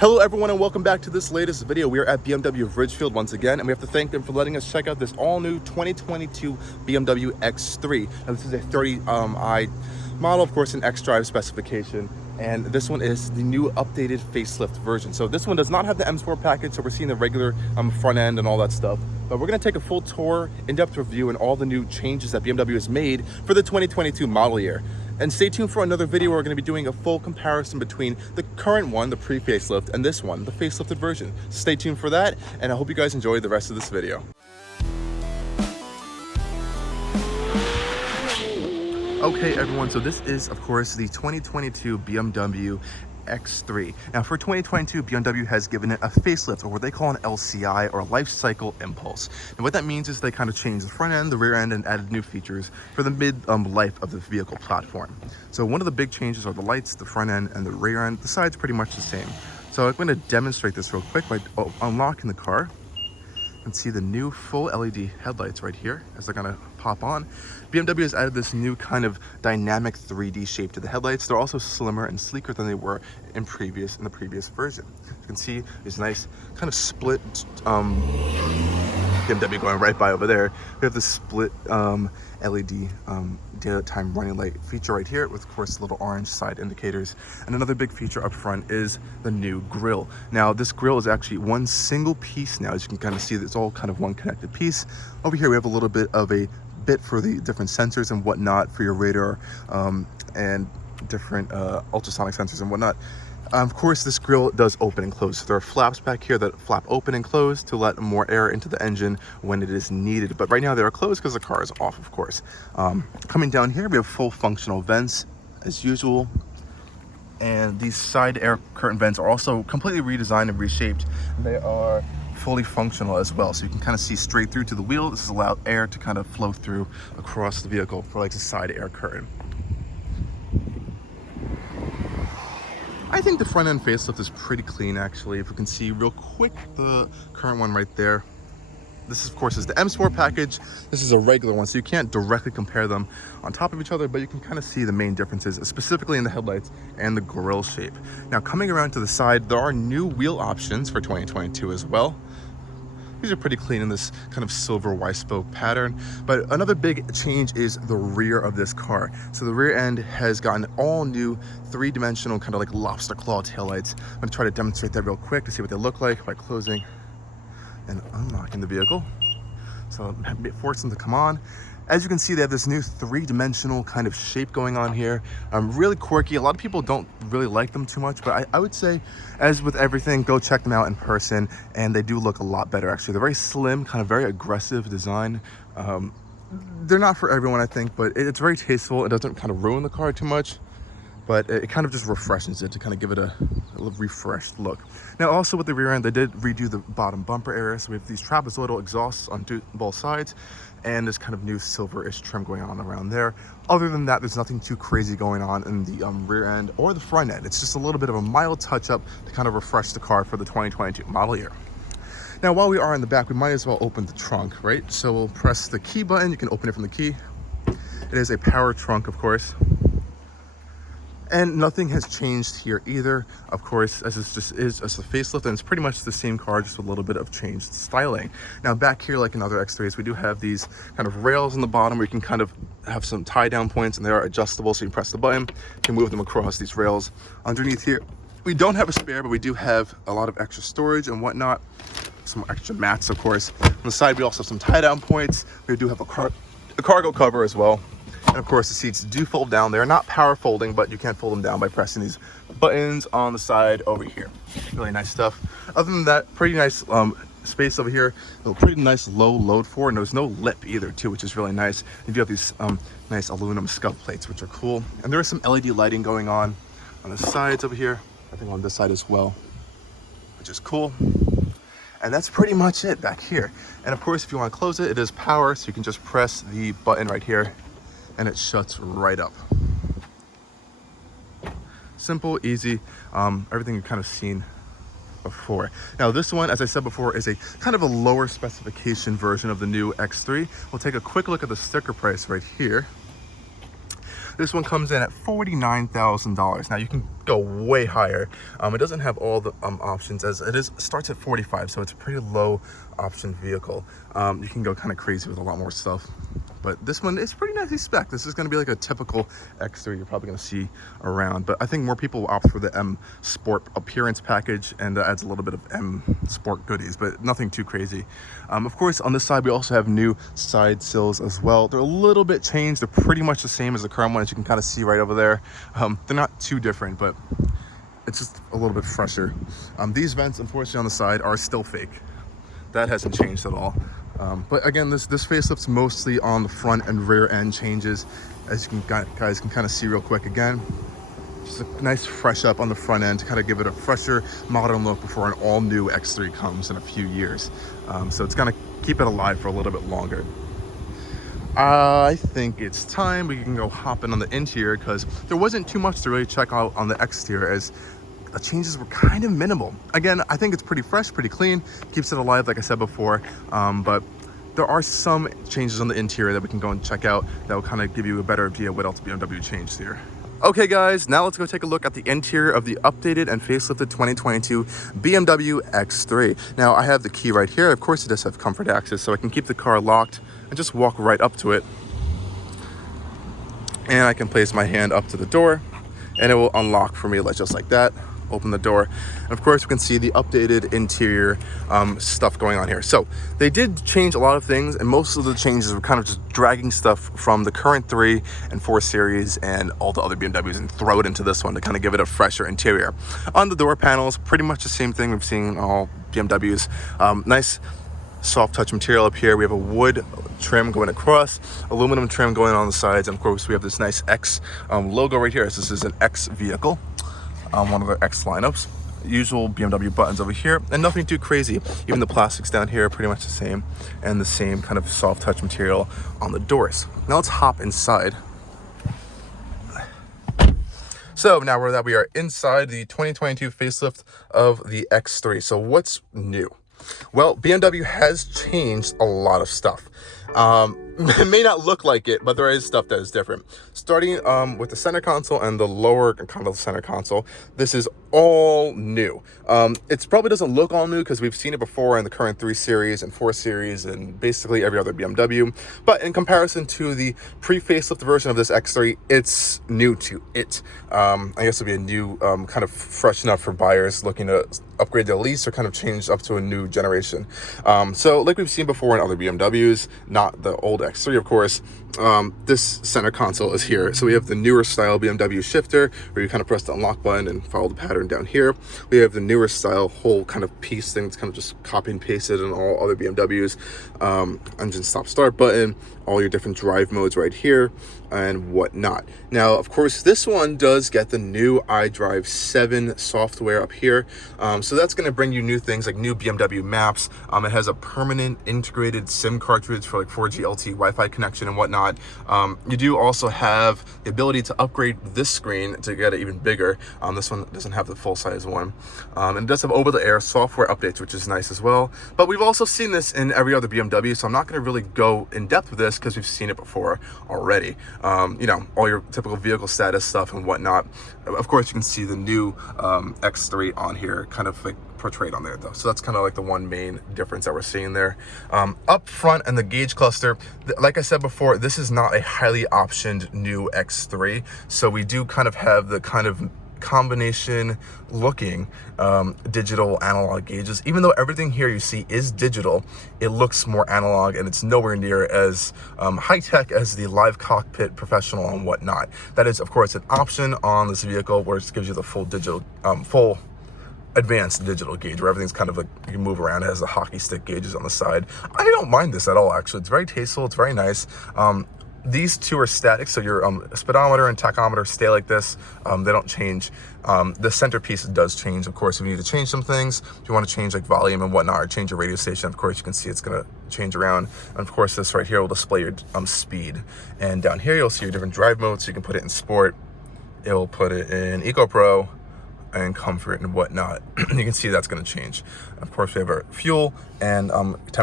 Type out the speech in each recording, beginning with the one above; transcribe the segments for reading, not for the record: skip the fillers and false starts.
Hello everyone and welcome back to this latest video. We are at BMW of Ridgefield once again, and we have to thank them for letting us check out this all-new 2022 BMW X3. Now this is a 30i model, of course, an xDrive specification, and this one is the new updated facelift version. So this one does not have the M Sport package, so we're seeing the regular front end and all that stuff. But we're going to take a full tour, in-depth review, and all the new changes that BMW has made for the 2022 model year. And stay tuned for another video where we're going to be doing a full comparison between the current one, the pre-facelift, and this one, the facelifted version. Stay tuned for that, and I hope you guys enjoy the rest of this video. Okay everyone, so this is of course the 2022 BMW X3. Now for 2022, BMW has given it a facelift, or what they call an LCI, or life cycle impulse. And what that means is they kind of changed the front end, the rear end, and added new features for the mid-life of the vehicle platform. So one of the big changes are the lights, the front end, and the rear end. The side's pretty much the same. So I'm going to demonstrate this real quick by unlocking the car. You can see the new full LED headlights right here as they're going to pop on. BMW has added this new kind of dynamic 3D shape to the headlights. They're also slimmer and sleeker than they were in the previous version. You can see these nice kind of split BMW going right by over there. We have the split LED daytime running light feature right here with, of course, little orange side indicators. And another big feature up front is the new grille. Now this grille is actually one single piece now. As you can kind of see, it's all kind of one connected piece. Over here we have a little bit of a bit for the different sensors and whatnot for your radar and different ultrasonic sensors and whatnot. Of course, this grille does open and close. So there are flaps back here that flap open and close to let more air into the engine when it is needed. But right now they are closed because the car is off, of course. Coming down here, we have full functional vents as usual. And these side air curtain vents are also completely redesigned and reshaped. They are fully functional as well. So you can kind of see straight through to the wheel. This has allowed air to kind of flow through across the vehicle for like a side air curtain. I think the front end facelift is pretty clean actually. If we can see real quick, the current one right there. This of course is the M Sport package. This is a regular one, so you can't directly compare them on top of each other, but you can kind of see the main differences, specifically in the headlights and the grille shape. Now coming around to the side, there are new wheel options for 2022 as well. These are pretty clean in this kind of silver Y-spoke pattern. But another big change is the rear of this car. So the rear end has gotten all new three-dimensional kind of like lobster claw taillights. I'm gonna try to demonstrate that real quick to see what they look like by closing and unlocking the vehicle. So force them to come on. As you can see, they have this new three-dimensional kind of shape going on here. Really quirky. A lot of people don't really like them too much, but I would say, as with everything, go check them out in person, and they do look a lot better, actually. They're very slim, kind of very aggressive design. They're not for everyone, I think, but it's very tasteful. It doesn't kind of ruin the car too much, but it kind of just refreshes it to kind of give it a refreshed look. Now also with the rear end, they did redo the bottom bumper area, so we have these trapezoidal exhausts on both sides, and this kind of new silver-ish trim going on around there. Other than that, there's nothing too crazy going on in the rear end or the front end. It's just a little bit of a mild touch-up to kind of refresh the car for the 2022 model year. Now while we are in the back, we might as well open the trunk, right? So we'll press the key button. You can open it from the key. It is a power trunk, of course. And nothing has changed here either, of course, as this just is as a facelift, and it's pretty much the same car, just with a little bit of changed styling. Now back here, like in other X3s, we do have these kind of rails on the bottom where you can kind of have some tie down points, and they are adjustable, so you press the button, you can move them across these rails. Underneath here, we don't have a spare, but we do have a lot of extra storage and whatnot. Some extra mats, of course. On the side, we also have some tie down points. We do have a cargo cover as well. And of course the seats do fold down. They're not power folding, but you can fold them down by pressing these buttons on the side over here. Really nice stuff. Other than that, pretty nice space over here. A pretty nice low load for, and there's no lip either too, which is really nice. And you have these nice aluminum scuff plates, which are cool. And there is some LED lighting going on the sides over here. I think on this side as well, which is cool. And that's pretty much it back here. And of course, if you want to close it, it is power, so you can just press the button right here and it shuts right up. Simple, easy, everything you've kind of seen before. Now this one, as I said before, is a kind of a lower specification version of the new X3. We'll take a quick look at the sticker price right here. This one comes in at $49,000. Now you can go way higher. It doesn't have all the options, as it starts at 45, so it's a pretty low option vehicle. You can go kind of crazy with a lot more stuff, but this one is pretty nicely spec. This is going to be like a typical X3 you're probably going to see around, but I think more people will opt for the M Sport appearance package, and that adds a little bit of M Sport goodies, but nothing too crazy. Of course, on this side we also have new side sills as well. They're a little bit changed. They're pretty much the same as the current one, as you can kind of see right over there. They're not too different, but it's just a little bit fresher. These vents, unfortunately, on the side are still fake. That hasn't changed at all. But again, this facelift's mostly on the front and rear end changes, as you guys can kind of see real quick. Again, just a nice fresh up on the front end to kind of give it a fresher, modern look before an all-new X3 comes in a few years. So it's gonna keep it alive for a little bit longer. I think it's time we can go hop in on the interior, because there wasn't too much to really check out on the exterior, as the changes were kind of minimal. Again, I think it's pretty fresh, pretty clean, keeps it alive like I said before, but there are some changes on the interior that we can go and check out that will kind of give you a better idea of what else BMW changed here. Okay guys, now let's go take a look at the interior of the updated and facelifted 2022 BMW X3. Now I have the key right here. Of course it does have comfort access, so I can keep the car locked and just walk right up to it. And I can place my hand up to the door and it will unlock for me just like that. Open the door, and of course we can see the updated interior stuff going on here. So they did change a lot of things, and most of the changes were kind of just dragging stuff from the current 3 and 4 series and all the other BMWs and throw it into this one to kind of give it a fresher interior. On the door panels, pretty much the same thing we've seen in all BMWs. Nice soft touch material up here. We have a wood trim going across, aluminum trim going on the sides, and of course we have this nice X logo right here. So this is an X vehicle, one of the X lineups. Usual BMW buttons over here, and nothing too crazy. Even the plastics down here are pretty much the same, and the same kind of soft touch material on the doors. Now let's hop inside. So now we are inside the 2022 facelift of the X3. So what's new? Well, BMW has changed a lot of stuff. It may not look like it, but there is stuff that is different. Starting with the center console and the lower kind of center console, this is all new. It probably doesn't look all new because we've seen it before in the current 3 series and 4 series and basically every other BMW. But in comparison to the pre-facelift version of this X3, it's new to it. I guess it'll be a new kind of fresh enough for buyers looking to upgrade their lease or kind of change up to a new generation. So like we've seen before in other BMWs, not the old X3 of course, this center console is here. So we have the newer style BMW shifter where you kind of press the unlock button and follow the pattern down here. We have the newer style whole kind of piece thing that's kind of just copy and pasted in all other BMWs. Engine stop start button, all your different drive modes right here and whatnot. Now of course this one does get the new iDrive 7 software up here, so that's going to bring you new things like new BMW maps. It has a permanent integrated SIM cartridge for like 4G LTE Wi-Fi connection and whatnot. You do also have the ability to upgrade this screen to get it even bigger. This one doesn't have the full size one, and it does have over-the-air software updates, which is nice as well. But we've also seen this in every other BMW, so I'm not going to really go in depth with this because we've seen it before already. You know, all your typical vehicle status stuff and whatnot. Of course, you can see the new X3 on here, kind of like portrayed on there though. So that's kind of like the one main difference that we're seeing there. Up front and the gauge cluster, like I said before, this is not a highly optioned new X3. So we do kind of have the kind of combination looking digital analog gauges. Even though everything here you see is digital, it looks more analog and it's nowhere near as high-tech as the live cockpit professional and whatnot. That is of course an option on this vehicle where it gives you the full digital full advanced digital gauge where everything's kind of like you can move around. It has the hockey stick gauges on the side. I don't mind this at all, actually. It's very tasteful, it's very nice. These two are static, so your speedometer and tachometer stay like this. They don't change. The centerpiece does change, of course, if you need to change some things. If you want to change like volume and whatnot, or change your radio station, of course, you can see it's going to change around. And of course, this right here will display your speed. And down here, you'll see your different drive modes. So you can put it in Sport. It will put it in Eco Pro and Comfort and whatnot. You can see that's going to change. Of course, we have our fuel and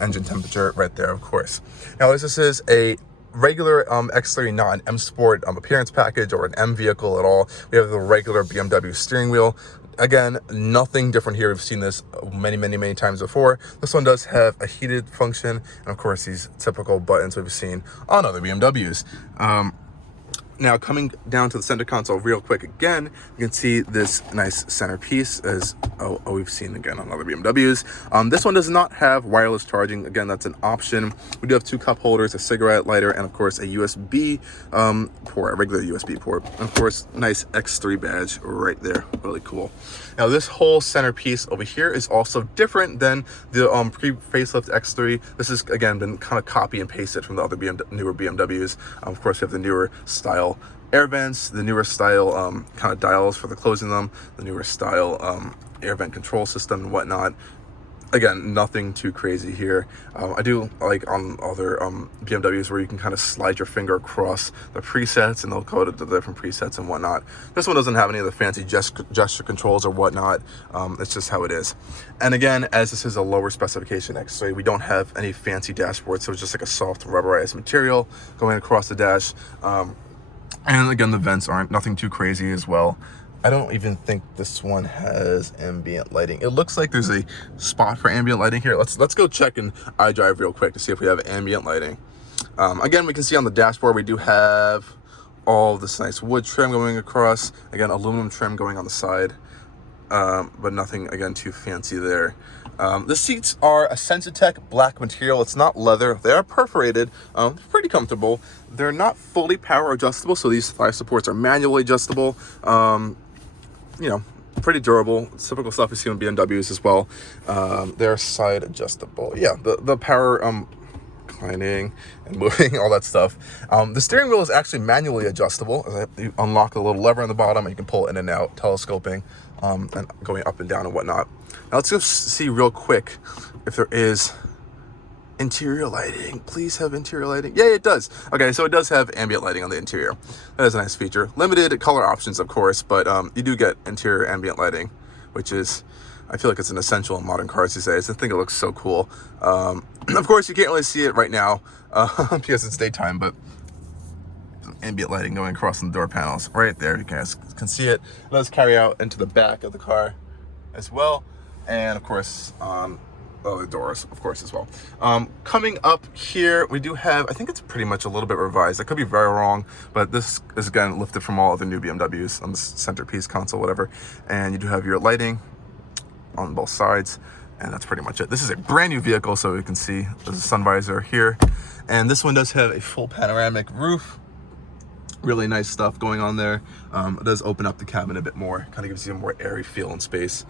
engine temperature right there, of course. Now, this is a regular X3 non-M Sport appearance package or an M vehicle at all. We have the regular BMW steering wheel. Again, nothing different here. We've seen this many times before. This one does have a heated function, and of course these typical buttons we've seen on other BMWs. Now, coming down to the center console real quick again, you can see this nice centerpiece as we've seen again on other BMWs. This one does not have wireless charging. Again, that's an option. We do have 2 cup holders, a cigarette lighter, and of course a USB port, a regular USB port. And of course, nice X3 badge right there, really cool. Now, this whole centerpiece over here is also different than the pre-facelift X3. This has, again, been kind of copy and pasted from the other newer BMWs. Of course, we have the newer style air vents, the newer style kind of dials for the closing them, the newer style air vent control system and whatnot. Again, nothing too crazy here. I do like on other BMWs where you can kind of slide your finger across the presets and they'll go to the different presets and whatnot. This one doesn't have any of the fancy gesture controls or whatnot. It's just how it is. And again, as this is a lower specification X3, we don't have any fancy dashboard, so it's just like a soft rubberized material going across the dash. And again, the vents aren't nothing too crazy as well. I don't even think this one has ambient lighting. It looks like there's a spot for ambient lighting here. Let's go check in iDrive real quick to see if we have ambient lighting. Again, we can see on the dashboard we do have all this nice wood trim going across. Again, aluminum trim going on the side, but nothing again too fancy there. The seats are a Sensitech black material. It's not leather. They are perforated, pretty comfortable. They're not fully power adjustable, so these thigh supports are manually adjustable. You know, pretty durable. It's typical stuff you see on BMWs as well. They're side adjustable. Yeah, the power reclining and moving, all that stuff. The steering wheel is actually manually adjustable. You unlock a little lever on the bottom and you can pull it in and out, telescoping and going up and down and whatnot. Now let's just see real quick if there is interior lighting. Please have interior lighting. Yeah, it does. Okay, so it does have ambient lighting on the interior. That is a nice feature. Limited color options, of course, but you do get interior ambient lighting, which is, I feel like it's an essential in modern cars these days. I think it looks so cool. Of course, you can't really see it right now because it's daytime, but ambient lighting going across the door panels right there. You guys can see it. It does carry out into the back of the car as well. And of course, the doors, of course, as well. Coming up here, we do have, I think it's pretty much a little bit revised. I could be very wrong, but this is again lifted from all other new BMWs on the centerpiece console, whatever. And you do have your lighting on both sides, and that's pretty much it. This is a brand new vehicle, so you can see there's a sun visor here. And this one does have a full panoramic roof. Really nice stuff going on there. It does open up the cabin a bit more, kind of gives you a more airy feel and space,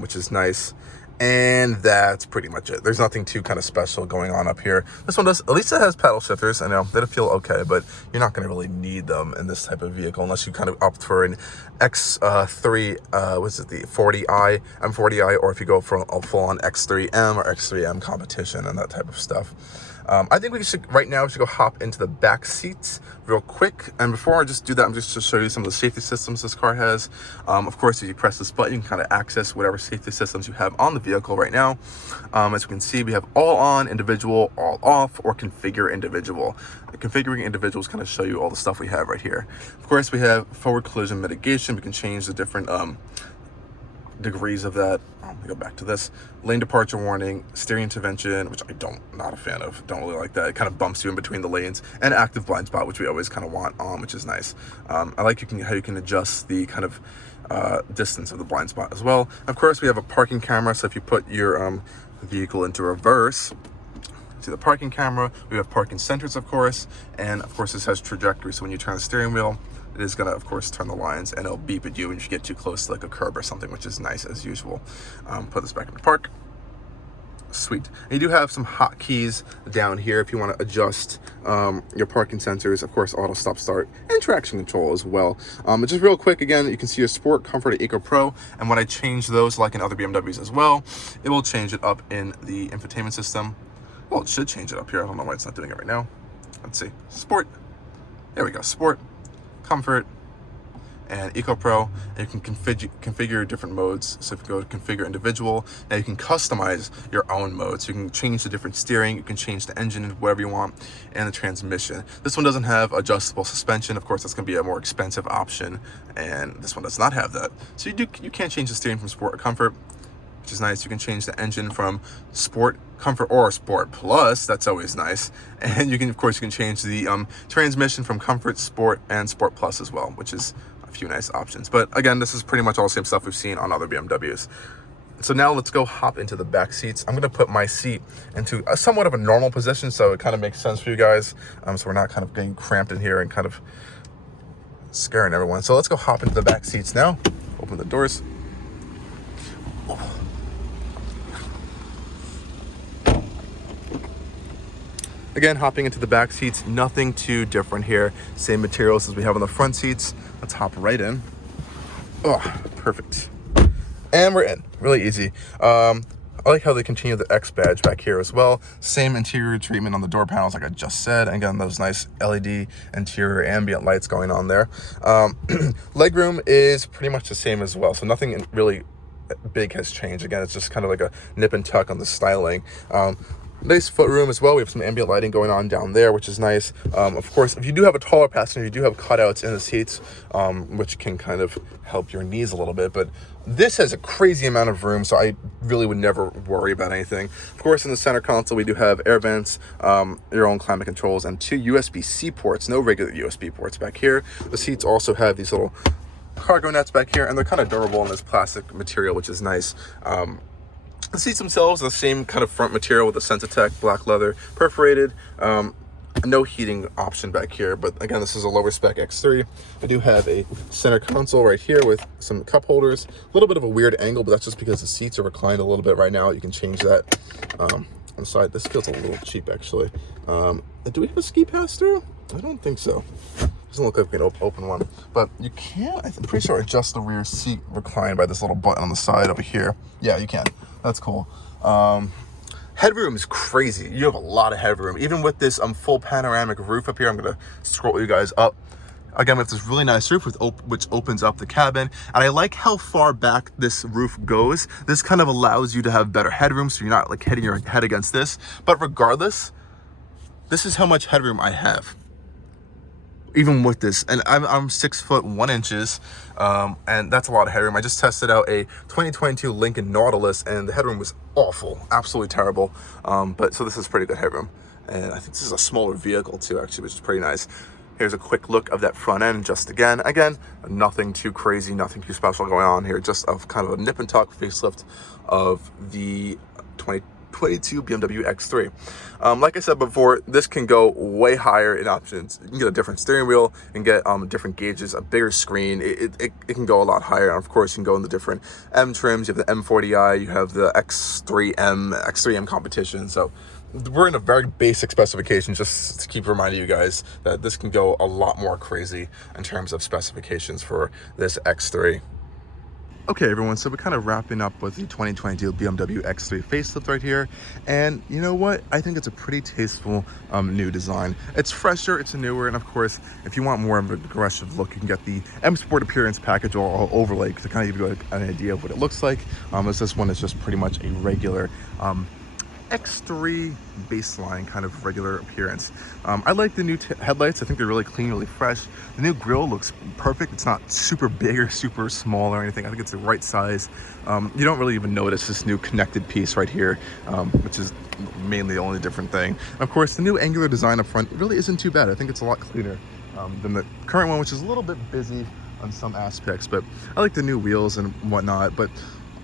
which is nice. And that's pretty much it. There's nothing too kind of special going on up here. This one does, at least it has paddle shifters. I know they feel okay, but you're not going to really need them in this type of vehicle unless you kind of opt for an X3, what's it, the 40i, M40i, or if you go for a full-on X3 M or X3 M competition and that type of stuff. I think we should, right now, we should go hop into the back seats real quick. And before I just do that, I'm just to show you some of the safety systems this car has. Of course, if you press this button, you can kind of access whatever safety systems you have on the vehicle right now. As you can see, we have all on, individual, all off, or configure individual. Configuring individuals kind of show you all the stuff we have right here. Of course, we have forward collision mitigation. We can change the different degrees of that. Let me go back to this. Lane departure warning, steering intervention, which not a fan of, don't really like that. It kind of bumps you in between the lanes, and active blind spot, which we always kind of want on, which is nice. I like how you can adjust the kind of distance of the blind spot as well. Of course, we have a parking camera, so if you put your vehicle into reverse, see the parking camera. We have parking sensors, of course, and of course this has trajectory, so when you turn the steering wheel, it is gonna, of course, turn the lines, and it'll beep at you when you get too close to like a curb or something, which is nice as usual. Put this back into park. Sweet. And you do have some hotkeys down here if you want to adjust your parking sensors. Of course, auto stop start and traction control as well. Just real quick, again, you can see your Sport, Comfort, and Eco Pro. And when I change those, like in other BMWs as well, it will change it up in the infotainment system. Well, it should change it up here. I don't know why it's not doing it right now. Let's see. Sport. There we go. Sport, Comfort, and Eco Pro, and you can configure different modes. So if you go to configure individual, now you can customize your own mode. So you can change the different steering, you can change the engine, whatever you want, and the transmission. This one doesn't have adjustable suspension. Of course, that's going to be a more expensive option, and this one does not have that. So you can't change the steering from Sport or Comfort, which is nice. You can change the engine from Sport, Comfort, or Sport Plus. That's always nice. And you can, of course, you can change the transmission from Comfort, Sport, and Sport Plus as well, which is a few nice options. But again, this is pretty much all the same stuff we've seen on other BMWs. So now let's go hop into the back seats. I'm gonna put my seat into a somewhat of a normal position, so it kind of makes sense for you guys. So we're not kind of getting cramped in here and kind of scaring everyone. So let's go hop into the back seats now. Open the doors. Again, hopping into the back seats, nothing too different here. Same materials as we have on the front seats. Let's hop right in. Oh, perfect. And we're in, really easy. I like how they continue the X badge back here as well. Same interior treatment on the door panels, like I just said. And again, those nice LED interior ambient lights going on there. Legroom is pretty much the same as well. So nothing really big has changed. Again, it's just kind of like a nip and tuck on the styling. Nice footroom as well. We have some ambient lighting going on down there, which is nice. Of course, if you do have a taller passenger, you do have cutouts in the seats, which can kind of help your knees a little bit. But this has a crazy amount of room, so I really would never worry about anything. Of course, in the center console, we do have air vents, your own climate controls, and 2 USB-C ports, no regular USB ports back here. The seats also have these little cargo nets back here, and they're kind of durable in this plastic material, which is nice. The seats themselves are the same kind of front material with the Sensitech black leather perforated. No heating option back here, but again, this is a lower spec X3. I do have a center console right here with some cup holders. A little bit of a weird angle, but that's just because the seats are reclined a little bit right now. You can change that. On the side, this feels a little cheap actually. Do we have a ski pass through? I don't think so. Doesn't look like we can open one, but you can, I'm pretty sure, adjust the rear seat recline by this little button on the side over here. Yeah, you can. That's cool. Headroom is crazy. You have a lot of headroom. Even with this full panoramic roof up here, I'm gonna scroll you guys up. Again, we have this really nice roof which opens up the cabin. And I like how far back this roof goes. This kind of allows you to have better headroom, so you're not like hitting your head against this. But regardless, this is how much headroom I have. Even with this, and I'm 6 foot 1 inches, and that's a lot of headroom. I just tested out a 2022 Lincoln Nautilus, and the headroom was awful, absolutely terrible. But so this is pretty good headroom, and I think this is a smaller vehicle too, actually, which is pretty nice. Here's a quick look of that front end, just again, nothing too crazy, nothing too special going on here. Just a kind of a nip and tuck facelift of the 2022 BMW X3. Like I said before, this can go way higher in options. You can get a different steering wheel and get different gauges, a bigger screen. It can go a lot higher. And of course, you can go in the different M trims. You have the M40i, you have the X3 M competition. So we're in a very basic specification, just to keep reminding you guys that this can go a lot more crazy in terms of specifications for this X3. Okay, everyone, so we're kind of wrapping up with the 2022 BMW X3 facelift right here. And you know what? I think it's a pretty tasteful new design. It's fresher, it's newer, and of course, if you want more of an aggressive look, you can get the M Sport Appearance package or overlay to kind of give you an idea of what it looks like. As this one is just pretty much a regular X3 baseline kind of regular appearance. I like the new headlights. I think they're really clean, really fresh. The new grille looks perfect. It's not super big or super small or anything. I think it's the right size. You don't really even notice this new connected piece right here, which is mainly the only different thing. And of course, the new angular design up front really isn't too bad. I think it's a lot cleaner than the current one, which is a little bit busy on some aspects, but I like the new wheels and whatnot. But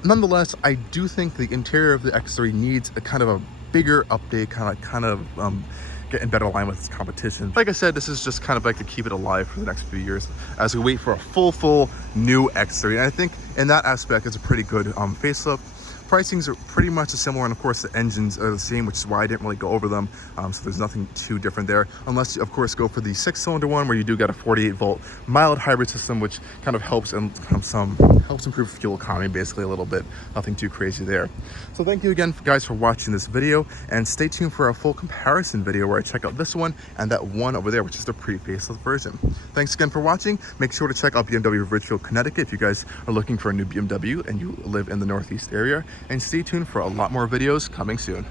nonetheless, I do think the interior of the X3 needs a kind of a bigger update, kind of get in better line with its competition. Like I said, this is just kind of like to keep it alive for the next few years as we wait for a full new X3. And I think in that aspect, it's a pretty good facelift. Pricings are pretty much similar, and of course the engines are the same, which is why I didn't really go over them. So there's nothing too different there, unless you of course go for the 6-cylinder one, where you do get a 48-volt mild hybrid system, which kind of helps improve fuel economy basically a little bit. Nothing too crazy there. So thank you again guys for watching this video, and stay tuned for a full comparison video where I check out this one and that one over there, which is the pre-facelift version. Thanks again for watching. Make sure to check out BMW of Ridgefield, Connecticut if you guys are looking for a new BMW and you live in the Northeast area, and stay tuned for a lot more videos coming soon.